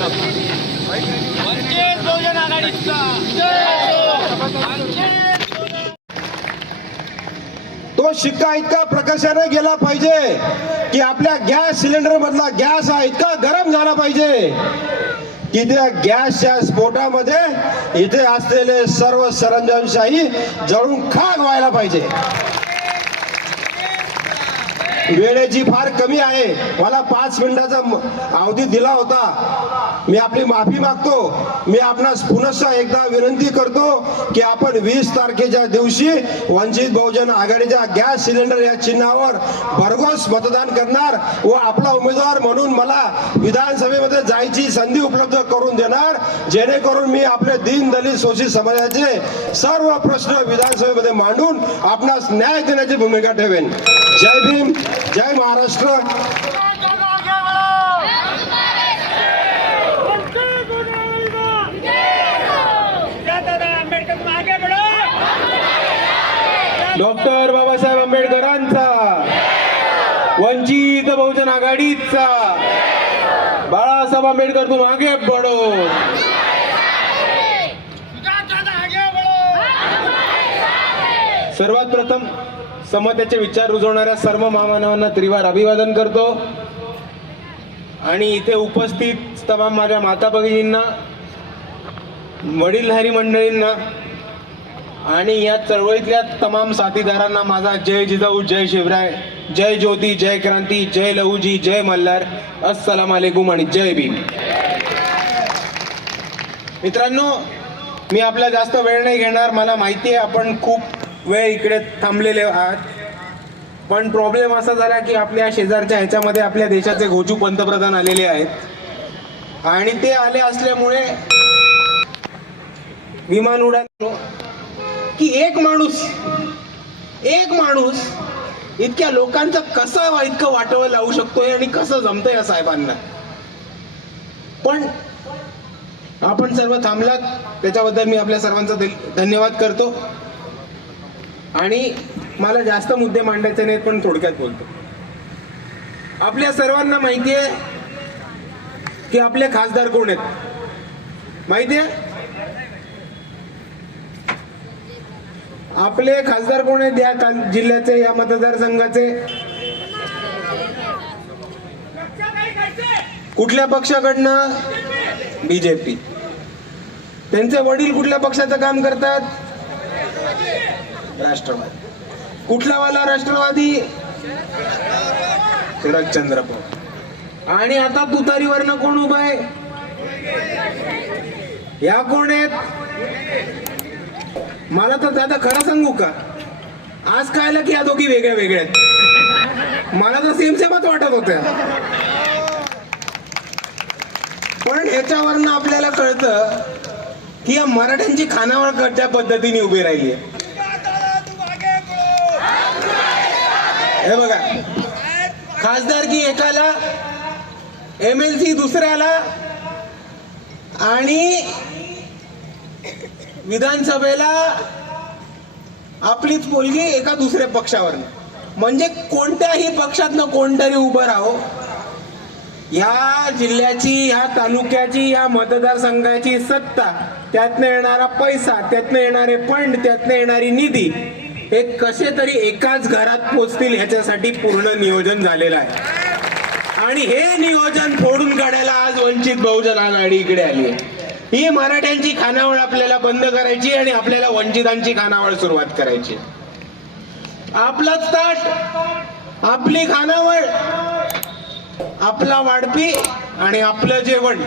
वंचित बहुजन आघाडीचा तो शिक्का इतका प्रकाशाने गेला पाहिजे की आपल्या गॅस सिलेंडर मधला गॅस हा इतका गरम झाला पाहिजे की त्या गॅसच्या स्फोटामध्ये इथे असलेले सर्व सरंजामशाही जळून खाक व्हायला पाहिजे. वेळेची फार कमी आहे. मला पाच मिनिटाचा अवधी दिला होता. मी आपली माफी मागतो. मी आपणास पुनश्च एकदा विनंती करतो की आपण वीस तारखेच्या दिवशी वंचित बहुजन आघाडीच्या गॅस सिलेंडर या चिन्हावर भरघोस मतदान करणार व आपला उमेदवार म्हणून मला विधानसभेमध्ये जायची संधी उपलब्ध करून देणार जेणेकरून मी आपले दीन दलित शोषित समाजाचे सर्व प्रश्न विधानसभेमध्ये मांडून आपणास न्याय देण्याची भूमिका ठेवेन. जय भीम जय महाराष्ट्र. आंबेडकर डॉक्टर बाबासाहेब आंबेडकरांचा वंचित बहुजन आघाडीचा बाळासाहेब आंबेडकर तू मागे पडो. सर्वात प्रथम समतेचे विचार रुजवणाऱ्या सर्व महामानवांना त्रिवार अभिवादन करतो. आणि इथे उपस्थित तमाम माझ्या माता भगिनींना वडीलधारी मंडळींना आणि या चळवळीतल्या तमाम साथीदारांना माझा जय जिजाऊ जय शिवराय जय ज्योती जय क्रांती जय लहूजी जय मल्हार अस्सलाम वालेकुम आणि जय भीम. मित्रांनो मी आपला जास्त वेळ नाही घेणार. मला माहिती आहे आपण खूप वेळ इकडे थांबलेले आहात. पण प्रॉब्लेम असा झाला की आपल्या शेजारच्या ह्याच्यामध्ये आपल्या देशाचे घोचू पंतप्रधान आलेले आहेत. आणि ते आले असल्यामुळे विमान उडालो की एक माणूस एक माणूस इतक्या लोकांचं कसं इतकं वाटवं लावू शकतोय आणि कसं जमतंय या साहेबांना? पण आपण सर्व थांबलात. त्याच्याबद्दल मी आपल्या सर्वांचा धन्यवाद करतो. आणि मला जास्त मुद्दे मांडायचे नाहीत पण थोडक्यात बोलतो. आपल्या सर्वांना माहिती आहे की आपले खासदार कोण आहेत? माहिती आहे? आपले खासदार कोण आहेत या जिल्ह्याचे या मतदारसंघाचे? कुठल्या पक्षाकडनं? बीजेपी त्यांचे वडील कुठल्या पक्षाचं काम करतात? राष्ट्रवादी. कुठला वाला राष्ट्रवादी? शरदचंद्र पवार आणि आता तुतारीवरनं कोण उभं आहे? या कोण आहेत? मला तर दादा खरं सांगू का? आज कळलं की या दोघी वेगळ्या वेगळ्या आहेत. मला तर सेम सेमच वाटत होत्या. पण ह्याच्यावरनं आपल्याला कळतं की या मराठ्यांची खानावळ कशा पद्धतीने उभी राहिली आहे? हे बघा. खासदारकी एकाला एम एल सी दुसऱ्याला आणि विधानसभेला आपलीच पोलगी एका दुसऱ्या पक्षावर म्हणजे कोणत्याही पक्षातनं कोणतरी उभं राहो. या जिल्ह्याची या तालुक्याची या मतदारसंघाची सत्ता त्यातनं येणारा पैसा त्यातनं येणारे फंड त्यातनं येणारी निधी हे कसे तरी एकाच घरात पोचतील ह्याच्यासाठी पूर्ण नियोजन झालेलं आहे. आणि हे नियोजन फोडून काढायला आज वंचित बहुजन आघाडी इकडे आली आहे. ही मराठ्यांची खानावळ आपल्याला बंद करायची आणि आपल्याला वंचितांची खानावळ सुरुवात करायची आपलाच ताट आपली खानावळ आपला वाढपी आणि आपलं जेवण.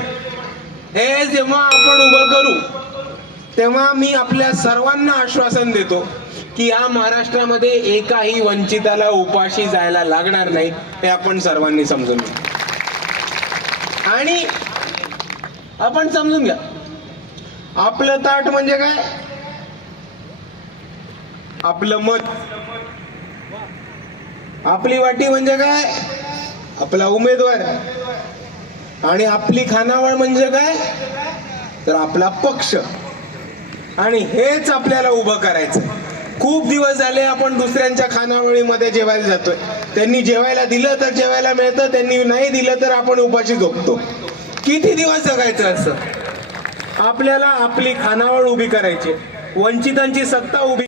हे जेव्हा आपण उभं करू तेव्हा मी आपल्या सर्वांना आश्वासन देतो. की या महाराष्ट्रामध्ये एकाही वंचिताला उपाशी जायला लागणार नाही हे आपण सर्वांनी समजून घ्या. आणि आपण समजून घ्या. आपलं ताट म्हणजे काय? आपलं मत. आपली वाटी म्हणजे काय? आपला उमेदवार. आणि आपली खानावळ म्हणजे काय? तर आपला पक्ष. आणि हेच आपल्याला उभं करायचं खूप दिवस झाले आपण दुसऱ्यांच्या खानावळीमध्ये जेवायला जातोय. त्यांनी जेवायला दिलं तर जेवायला मिळतं त्यांनी नाही दिलं तर आपण उपाशी झोपतो. किती दिवस जगायचं असं? आपल्याला आपली खानावळ उभी करायची. वंचितांची सत्ता उभी